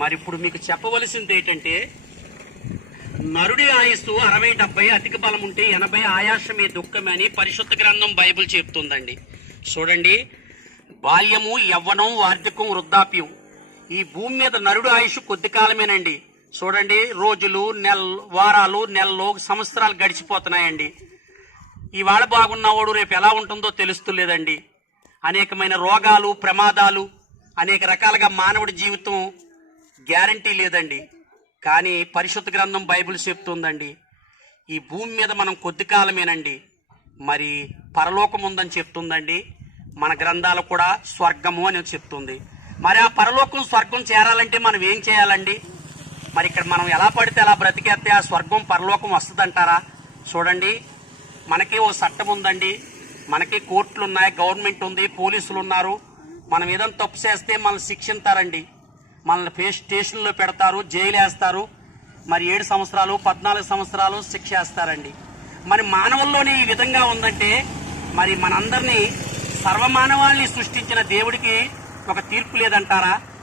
మరి ఇప్పుడు మీకు చెప్పవలసింది ఏంటంటే, నరుడి ఆయుస్సు 60-70, అధిక బలం ఉంటే 80, ఆయాసమే దుఃఖమే అని పరిశుద్ధ గ్రంథం బైబిల్ చెప్తుందండి. చూడండి, బాల్యము, యవ్వనం, వార్ధక్యం, వృద్ధాప్యం, ఈ భూమి మీద నరుడు ఆయుష్ కొద్ది కాలమేనండి. చూడండి, రోజులు, వారాలు, నెలలు, సంవత్సరాలు గడిచిపోతున్నాయండి. ఇవాళ బాగున్నవాడు రేపు ఎలా ఉంటుందో తెలుస్తులేదండి. అనేకమైన రోగాలు, ప్రమాదాలు, అనేక రకాలుగా మానవుడి జీవితం గ్యారంటీ లేదండి. కానీ పరిశుద్ధ గ్రంథం బైబిల్ చెప్తుందండి, ఈ భూమి మీద మనం కొద్ది కాలమేనండి. మరి పరలోకం ఉందని చెప్తుందండి. మన గ్రంథాలు కూడా స్వర్గము అని చెప్తుంది. మరి ఆ పరలోకం, స్వర్గం చేరాలంటే మనం ఏం చేయాలండి? మరి ఇక్కడ మనం ఎలా పడితే అలా బ్రతికేస్తే ఆ స్వర్గం, పరలోకం వస్తుందంటారా? చూడండి, మనకి ఓ చట్టం ఉందండి, మనకి కోర్టులు ఉన్నాయి, గవర్నమెంట్ ఉంది, పోలీసులు ఉన్నారు. మనం ఏదైనా తప్పు చేస్తే మనల్ని శిక్షించారండి. మనల్ని స్టేషన్లో పెడతారు, జైలు వేస్తారు. మరి 7 సంవత్సరాలు, 14 సంవత్సరాలు శిక్ష వేస్తారండి. మరి మానవుల్లోనే ఈ విధంగా ఉందంటే, మరి మనందరినీ, సర్వమానవాళిని సృష్టించిన దేవుడికి ఒక తీర్పు లేదంటారా?